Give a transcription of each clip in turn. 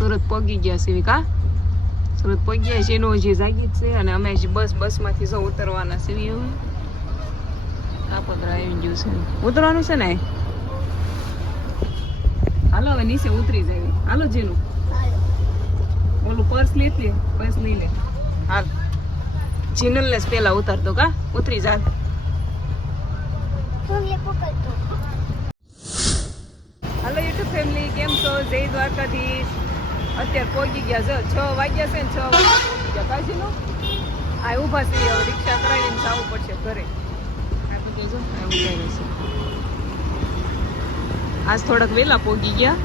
સુરત પહોંચી ગયા છે કા સુરત પહોંચી ગયા છે એનો હજી જાગી જ છે અને અમે હજી બસમાંથી જો ઉતરવાના છે હવે કાપોદ્રા આવી ગયું છે ઉતરવાનું છે ને હાલો હવે નીચે ઉતરી જાય હાલો જેનું ઓલું પર્સ લઈ લે હાલ જીનલ ને પેલા ઉતારતો કા ઉતરી જા હાલો યુટ્યુબ ફેમિલી કેમ છો જય દ્વારકાધીશ અત્યારે પહોંચી ગયા છે 6 વાગ્યા છે ને 6 વાગ્યા પહોંચી ગયા કાશીનું આ ઊભા છે રિક્ષા કરાવીને જવું પડશે ઘરે આ તો કહેજો આ ઊભા રહેશે આજ થોડાક વહેલા પહોંચી ગયા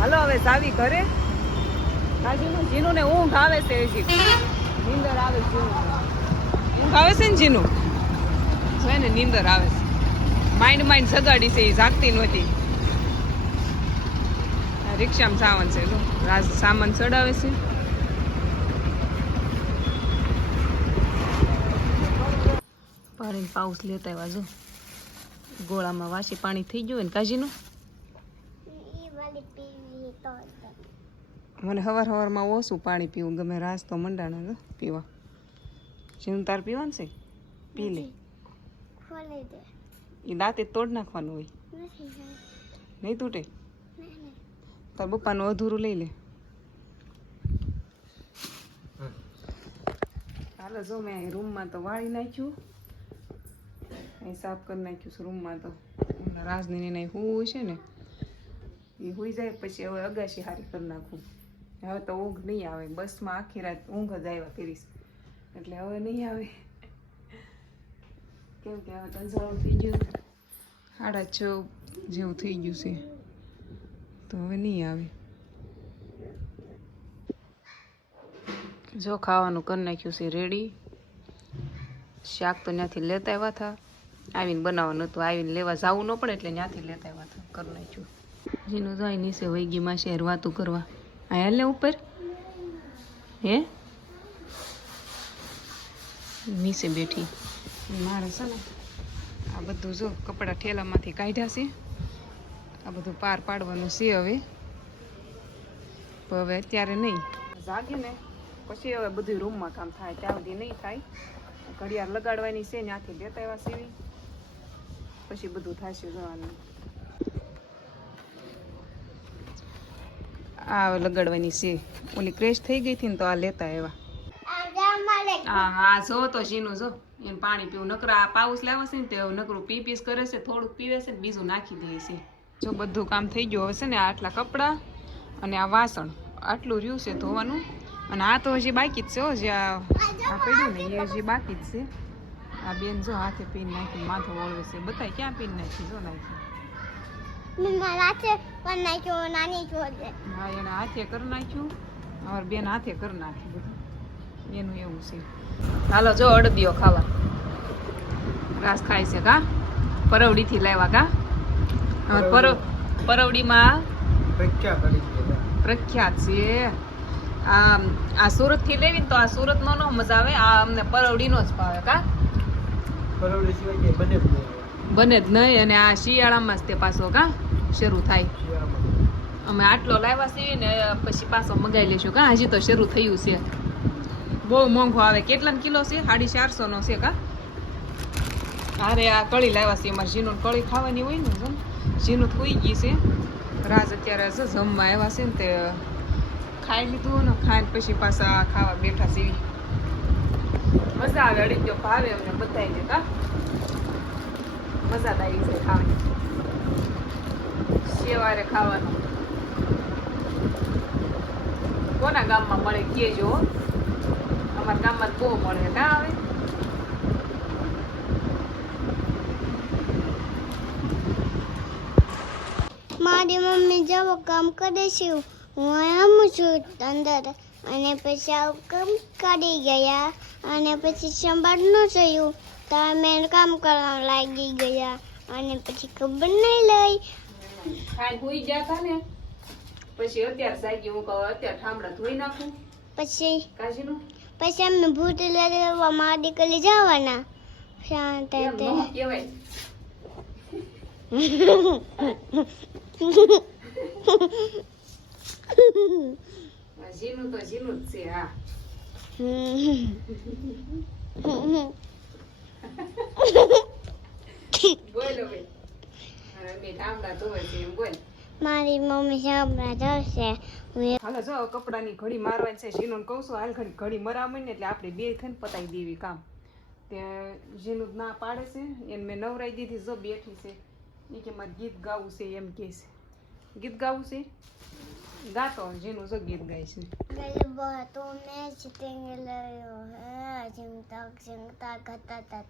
હાલો હવે જાવી ઘરે કાશીનું જીનું ને ઊંઘ આવે છે હજી નીંદર આવે છે ઊંઘ આવે છે ને જીનું જોઈ ને નીંદર આવે છે માઇન્ડ સગાડી છે એ જાગતી નહોતી રિક્ષામાં સાવન છે જો રાજ સામાન ચડાવે છે પાણી પાઉસ લેતા આવ્યા જો ગોળામાં વાસી પાણી થઈ ગયું ને કાજીનું મને હવારમાં ઓછું પાણી પીવું ગમે રાસ તો મંડાણા જો પીવા જેનું તાર પીવાનું છે પી લે એ દાંતે તોડ નાખવાનું હોય નહીં તૂટે તાર પપ્પાનું અધૂરું લઈ લે હાલો જો મેં રૂમમાં તો વાળી નાખ્યું અહીં સાફ કરી નાખ્યું છે રૂમમાં તો રાજની ને હું છે ને એ હોઈ જાય પછી હવે અગાશી હારી કરી નાખું હવે તો ઊંઘ નહીં આવે બસમાં આખી રાત ઊંઘ જ આવ્યા કરીશ એટલે હવે નહીં આવે કેમ કે હવે કંસાળું થઈ ગયું 6:30 જેવું થઈ ગયું છે તો હવે નહીં આવે જો ખાવાનું કરી નાખ્યું છે રેડી શાક તો ત્યાંથી લેતા આવ્યા હતા આવીને બનાવવાનું હતું આવીને લેવા જવું ન પડે એટલે ત્યાંથી લેતા આવ્યા હતા કરી નાખ્યું જેનું જાય નીચે વૈગીમાં શહેર વાતું કરવા આયા લે ઉપર હે નીચે બેઠી મારે છે ને આ બધું જો કપડાં ઠેલામાંથી કાઢ્યા છે આ બધું પાર પાડવાનું છે હવે પણ હવે અત્યારે નહીં જાગે ને પછી હવે બધું રૂમમાં કામ થાય ત્યાં સુધી નહીં થાય ઘડિયાળ લગાડવાની છે ત્યાંથી લેતા આવ્યા સીવી પછી બધું થશે જવાનું આ લગાડવાની છે ઓલી ક્રેશ થઈ ગઈ હતી ને તો આ લેતા આવ્યા હા જો તો શીનું જો એને પાણી પીવું નકરા આ પાઉસ લાવે છે ને તે નકરું પીસ કરે છે થોડુંક પીવે છે ને બીજું નાખી દે છે જો બધું કામ થઈ ગયું હવે છે ને આટલા કપડાં અને આ વાસણ આટલું રહ્યું છે ધોવાનું અને આ તો હજી બાકી જ છે હો જે આ પડ્યું ને એ હજી બાકી જ છે આ બેન જો હાથે પીને નાખી માથું ઓળવે છે બતાય ક્યાં પીને નાખી જો નાખી હા એને હાથે કરી નાખ્યું અમારે બેન હાથે કરી નાખ્યું બધું એનું એવું છે હાલો જો અડદિયો ખાવા ઘાસ ખાય છે કા પરવડીથી લાવ્યા કા પરવડીમાં પ્રખ્યાત છે આ સુરતથી લેવી ને તો આ સુરતનો નો મજા આવે આ અમને પરવડીનો જ ભાવે કા બને જ નહીં અને આ શિયાળામાં જ તે પાછો કા શરૂ થાય અમે આટલો લાવ્યા છીએ ને પછી પાછો મંગાવી લેશું કા હજી તો શરૂ થયું છે બહુ મોંઘો આવે કેટલાનો કિલો છે 450 નો છે કા અરે આ કળી લાવ્યા છે અમારે જીનું કળી ખાવાની હોય ને જો જીનું થઈ ગઈ છે રાજ અત્યારે જમવા આવ્યા છે ને તે ખાઈ લીધું ને ખાઈને પછી પાછા ખાવા બેઠા છે મજા આવે અડીજો ભાવે અમને બતાવીને કા મજા આવી છે ખાવાની સેવારે ખાવાનું કોના ગામમાં મળે કહેજો અમારા ગામમાં બહુ મળે ના આવે મારી મમ્મી જેવું કામ કરે છે હું આમ છું અંદર અને પછી આવું કામ કરી ગયા અને પછી સંભાળ ન થયું તો અમે કામ કરવા લાગી ગયા અને પછી ખબર નહીં લઈ ખાઈ હોઈ ગયા હતા ને પછી અત્યારે સાગી હું કહું અત્યારે ઠામડા ધોઈ નાખું પછી કાજીનું પછી અમે ભૂત લેવા મારી કરી જવાના શાંત એમ ન કહેવાય ઝીનું તો ઝીનું જ છે હા બોલ હવે બે ટામડા ધોવે છે એમ બોલ મારી મમ્મી સાંભળા જશે હાલો જો કપડાની ઘડી મારવાની છે ઝીનું કહું છું હાલ ઘડી મરાવે ને એટલે આપણે બે થઈને પતાવી દેવી કામ તે ઝીનું ના પાડે છે એને મેં નવરાઈ દીધી જો બેઠી છે એ કે મારે ગીત ગાવું છે એમ કે છે ગીત ગાવું છે ગાતો ઝીનું જો ગીત ગાય છે ગલબો તુમને ચિતંગ લયો હે ચિંતા કરતા તા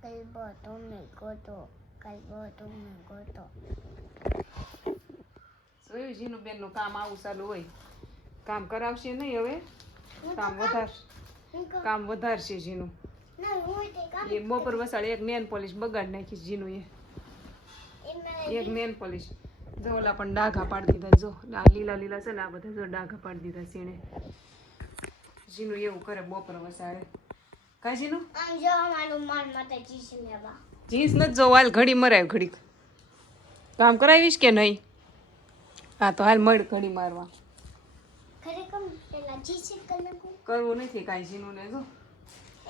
ગલબો તુમે ગોતો જોયું ઝીનું બેનનું કામ આવું ચાલુ હોય કામ કરાવશે નહીં હવે કામ વધારશે ઝીનું એ બપોર વસાડે એક નેન પોલિશ બગાડ નાખી ઝીનું એક નેન પોલિશ જો ઓલા પણ ડાઘા પાડી દીધા જો આ લીલા લીલા છે ને આ બધા જો ડાઘા પાડી દીધા છે એને ઝીનું એવું કરે બપોર વસાડે કા ઝીનું આમ જો અમારું મન માટે જીસ લેવા જીન્સ નથી જો હાલ ઘડી મરાય ઘડીક કામ કરાવીશ કે નહીં હા તો હાલ મળ ઘડી મારવા ખરેખર પેલા જીસ કલકું કરવું નથી કાંઈ ઝીનું ને જો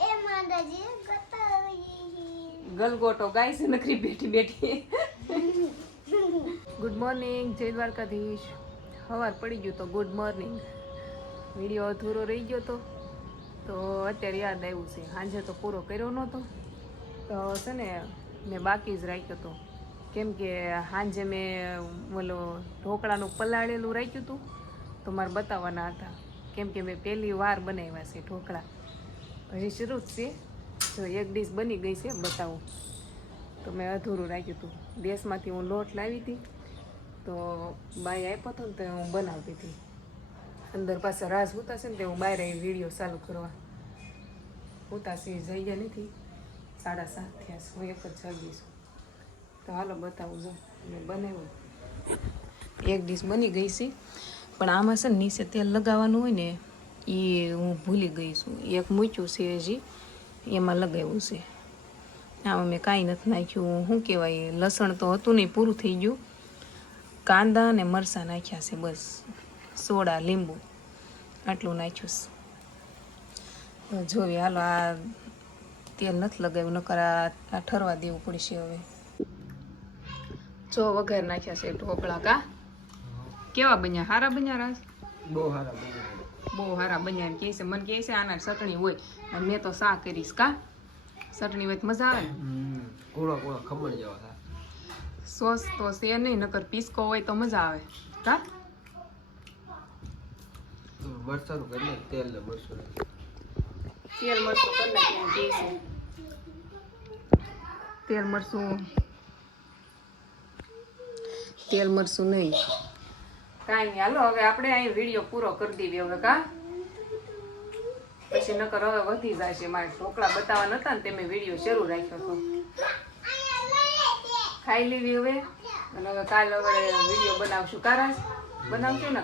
એ માદાજી કતાવી ગલગોટો ગાય છે નકરી બેઠી બેઠી ગુડ મોર્નિંગ જય દ્વારકાધીશ સવાર પડી ગયું તો ગુડ મોર્નિંગ વિડીયો અધૂરો રહી ગયો તો અત્યારે યાદ આવ્યું છે સાંજે તો પૂરો કર્યો નહોતો તો છે ને મેં બાકી જ રાખ્યો હતો કેમ કે સાંજે મેં ઓલો ઢોકળાનું પલાળેલું રાખ્યું હતું તો મારે બતાવવાના હતા કેમ કે મેં પહેલી વાર બનાવ્યા છે ઢોકળા હજી શરૂ જ છે જો એક ડીશ બની ગઈ છે બતાવું તો મેં અધૂરું રાખ્યું હતું ગેસમાંથી હું લોટ લાવી હતી તો બાઈ આપ્યો હતો ને તો હું બનાવતી હતી અંદર પાછા રાસ ઉતાશે ને તે હું બહાર આવી વિડીયો ચાલુ કરવા ઉતાસી જઈ ગયા નથી 7:30 થયા છે હું એક જ જાગી છું તો હાલો બતાવું જો મેં બનાવ્યું એક ડીશ બની ગઈ છે પણ આમાં છે ને નીચે તેલ લગાવવાનું હોય ને એ હું ભૂલી ગઈ છું એક મૂક્યું છે હજી એમાં લગાવ્યું છે આમાં મેં કાંઈ નથી નાખ્યું શું કહેવાય લસણ તો હતું નહીં પૂરું થઈ ગયું કાંદા અને મરચાં નાખ્યા છે બસ સોડા લીંબુ આટલું નાખ્યું છે જોઈએ હાલો આ તેલ નથી લગાવ્યું નકર આ ઠરવા દેવું પડશે હવે જો વઘાર નાખ્યા છે ઢોકળા કા કેવા બન્યા સારા બન્યા રાસ બહુ સારા બન્યા એમ કહે છે મને કહે છે આના ચટણી હોય અને મેં તો શાક કરીશ કા ચટણી હોય તો મજા આવે ને ખમણ જેવા સોસ તો છે નહીં નકર પીસકો હોય તો મજા આવે કા મરચાનું કરી તેલ ને મરચું તેલ મરચું કરી નાખીએ એમ કહે છે તેલ મરચું નહીં કાંઈ નહીં હાલો હવે આપણે અહીં વિડીયો પૂરો કરી દેવી હવે કા પછી નકર હવે વધી જાય છે મારે ઢોકળા બતાવવા નતા ને તે મેં વિડીયો શરૂ રાખ્યો હતો ખાઈ લેવી હવે અને હવે કાલ હવે વિડીયો બનાવશું કારાજ બનાવશું ને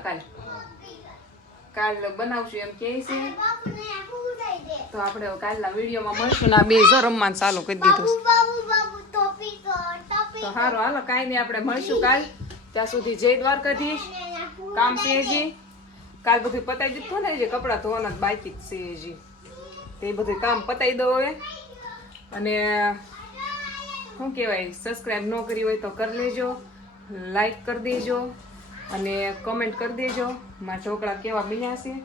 કાલ બનાવશું એમ કહે છે તો આપણે કાલના વિડીયોમાં મળશું ને આ બે જો રમવાનું ચાલુ કરી દીધું તો સારું હાલો કાંઈ નહીં આપણે મળશું કાલ ત્યાં સુધી જય દ્વારકાધીશ કામ છે હજી કાલ બધું પતાવી દીધું ને જે કપડાં ધોવાના બાકી જ છે હજી તે બધું કામ પતાવી દો હવે અને શું કહેવાય સબસ્ક્રાઈબ ન કરી હોય તો કરી લેજો લાઈક કરી દેજો અને કમેન્ટ કરી દેજો મારા ઢોકળા કેવા બન્યા છે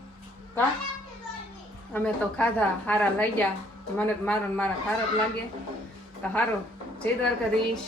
કા અમે તો ખાધા હારા લઈ ગયા મને મારો મારા ખારા જ લાગે તો હારો જય દ્વારકાધીશ